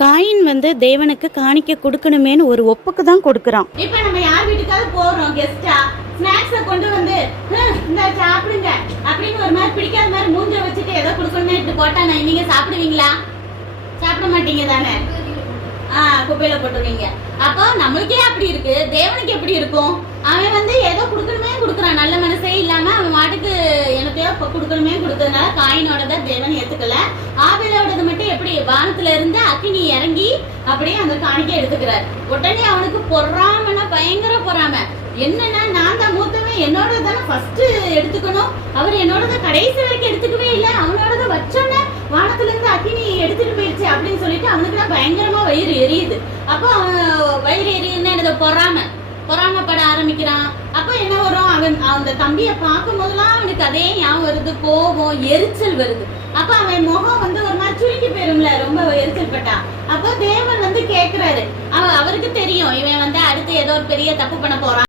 Coin வந்து தேவனுக்கு காணிக்க கொடுக்கணுமேனு ஒரு ஒப்புக்கு தான் கொடுக்கறான். இப்ப நம்ம யார் வீட்டுக்காவது போறோம் கெஸ்டா, ஸ்நாக்ஸ கொண்டு வந்து இந்த சாப்பிடுங்க அப்படின்னு ஒரு மாதிரி பிடிக்காத மாதிரி மூஞ்ச வச்சுட்டு ஏதோ கொடுக்கணும்னு இப்படி போட்டா நீங்க சாப்பிடுவீங்களா? சாப்பிட மாட்டீங்க தானே? குப்பையில போட்டுருவீங்க. அப்போ நம்மளுக்கே அப்படி இருக்கு, தேவனுக்கு எப்படி இருக்கும்? அவன் வந்து ஏதோ கொடுக்கணுமே கொடுக்குறான், நல்ல மனசே இல்லாம அவன் மாட்டுக்கு எனக்கையோ கொடுக்கணுமே கொடுத்ததுனால காயினோட தேவன் ஏத்துக்கல. ஆபேலோடது மட்டும் எப்படி வானத்துல இருந்து அக்கினி இறங்கி அப்படியே அந்த காணிக்கை எடுத்துக்கிறார். உடனே அவனுக்கு பொறாமனா பயங்கர பொறாம. என்னன்னா நான் தான் மூத்தவன், என்னோட தானே ஃபர்ஸ்ட் எடுத்துக்கணும், அவர் என்னோட கடைசி வரைக்கும் எடுத்துக்கவே இல்லை, அவனோட வச்சோன்னே வானத்துல இருந்து அக்கினி எடுத்துட்டு போயிடுச்சு அப்படின்னு சொல்லிட்டு அவனுக்கு தான் பயங்கரமா வயிறு எரியுது. அப்போ அவன் வயிறு எரியுதுன்னு பொறாமப்பட ஆரம்பிக்கிறான். அப்ப என்ன வரும், அவன் அந்த தம்பியை பார்க்கும் போதெல்லாம் அவனுக்கு அதே ஞாபகம் வருது, கோபம் எரிச்சல் வருது. அப்ப அவன் முகம் வந்து ஒரு மாதிரி சுருக்கி போயிரும்ல, ரொம்ப எரிச்சல் பட்டான். அப்போ தேவன் வந்து கேக்குறாரு, அவருக்கு தெரியும் இவன் வந்து அடுத்து ஏதோ ஒரு பெரிய தப்பு பண்ண போறான்.